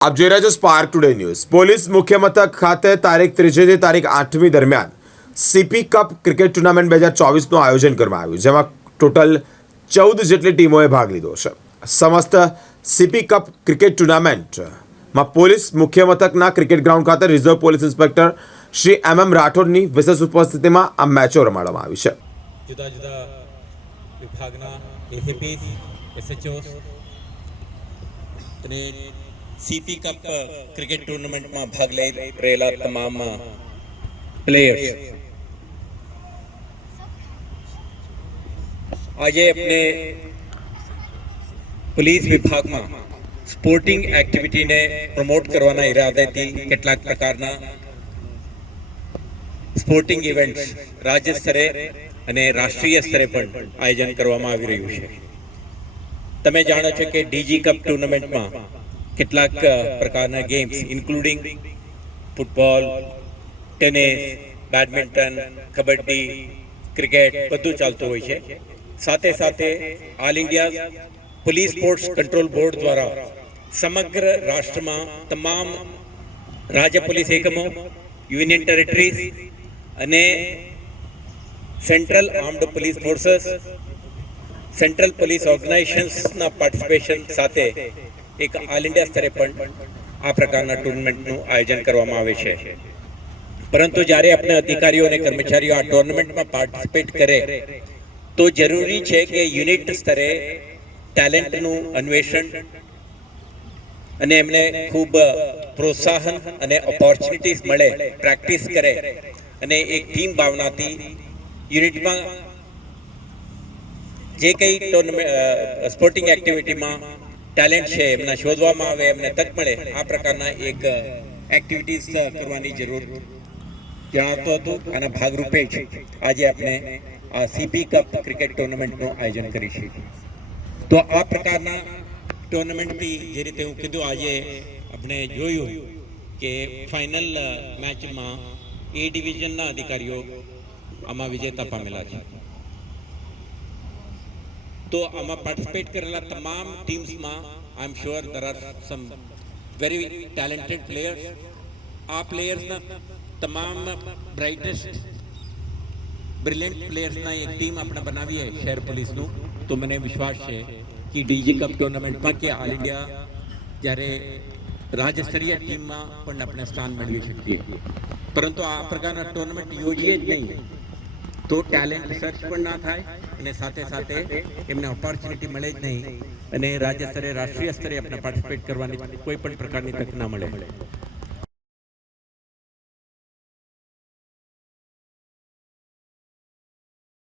આપ જોઈ રહ્યા છો સ્પાર્ક ટુડે ન્યૂઝ। પોલીસ મુખ્ય મથક ખાતે તારીખ 3 થી તારીખ 8 દરમિયાન સીપી કપ ક્રિકેટ ટુર્નામેન્ટ 2024નું આયોજન કરવામાં આવ્યું, જેમાં ટોટલ 14 જેટલી ટીમોએ ભાગ લીધો છે। સમસ્ત સીપી કપ ક્રિકેટ ટુર્નામેન્ટમાં પોલીસ મુખ્ય મથકના ક્રિકેટ ગ્રાઉન્ડ ખાતે reserve police inspector Shri MM રાઠોડની વિશેષ ઉપસ્થિતિમાં આ મેચો રમાડવામાં આવી છે। જુદા જુદા વિભાગના એસીપી એસએચઓસ અને સીપી કપ ક્રિકેટ ટુર્નામેન્ટમાં ભાગ લઈ રહેલા તમામ પ્લેયર્સ આજે આપણે પોલીસ વિભાગમાં સ્પોર્ટિંગ એક્ટિવિટીને પ્રમોટ કરવાના ઈરાદાથી કેટલાક પ્રકારના સ્પોર્ટિંગ ઇવેન્ટ્સ રાજ્ય સ્તરે અને રાષ્ટ્રીય સ્તરે પણ આયોજન કરવામાં આવી રહ્યું છે। તમે જાણો છો કે ડીજી કપ ટુર્નામેન્ટમાં કેટલાક પ્રકારના games including football, tennis, badminton, kabaddi, cricket બધું ચાલતું હોય છે। સાથે સાથે all India police sports control board દ્વારા સમગ્ર રાષ્ટ્રમાં તમામ રાજ્ય પોલીસ એકમો, યુનિયન ટેરેટરીઝ અને central armed police forces, central police ઓર્ગેનાઇઝેશન્સના પાર્ટિસિપેશન સાથે એક ઓલ ઇન્ડિયા સ્તરે પણ આ પ્રકારના ટુર્નામેન્ટનું આયોજન કરવામાં આવે છે। પરંતુ જ્યારે આપણે અધિકારીઓ અને કર્મચારીઓ આ ટુર્નામેન્ટમાં પાર્ટિસિપેટ કરે તો જરૂરી છે કે યુનિટ સ્તરે ટેલેન્ટનું અન્વેષણ અને એમને ખૂબ પ્રોત્સાહન અને ઓપોર્ચ્યુનિટીઝ મળે, પ્રેક્ટિસ કરે અને એક ટીમ ભાવનાથી યુનિટમાં જે કંઈ ટુર્નામેન્ટ સ્પોર્ટિંગ એક્ટિવિટીમાં ટેલેન્ટ છે એમને શોધવામાં આવે, એમને તક મળે, આ પ્રકારના એક એક્ટિવિટીઝ કરવાની જરૂર જણાવતો હતો। આના ભાગરૂપે જ આજે આપણે આ સીપી કપ ક્રિકેટ ટુર્નામેન્ટનું આયોજન કરીશું। તો આ પ્રકારના ટુર્નામેન્ટથી જે રીતે હું કીધું, આજે આપણે જોયું કે ફાઇનલ મેચમાં એ ડિવિઝનના અધિકારીઓ આમાં વિજેતા પામેલા છે। તો આમાં પાર્ટિસિપેટ કરેલા તમામ ટીમ્સમાં I am sure there are some very talented players. આ પ્લેયર્સના તમામ બ્રાઇટેસ્ટ બ્રિલિયન્ટ પ્લેયર્સના એક ટીમ આપણે બનાવીએ શહેર પોલીસનું, તો મને વિશ્વાસ છે કે ડીજી કપ ટુર્નામેન્ટમાં કે ઓલ ઇન્ડિયા જ્યારે રાજ્ય સ્તરીય ટીમમાં પણ આપણે સ્થાન મેળવી શકીએ। પરંતુ આ પ્રકારના ટુર્નામેન્ટ યોજીએ જ નહીં તો ટેલેન્ટ સર્ચ પણ ના થાય અને સાથે સાથે એમને ઓપોર્ચ્યુનિટી મળે જ નહીં અને રાજ્ય સ્તરે રાષ્ટ્રીય સ્તરે આપણે પાર્ટિસિપેટ કરવાની કોઈ પણ પ્રકારની તક ના મળે।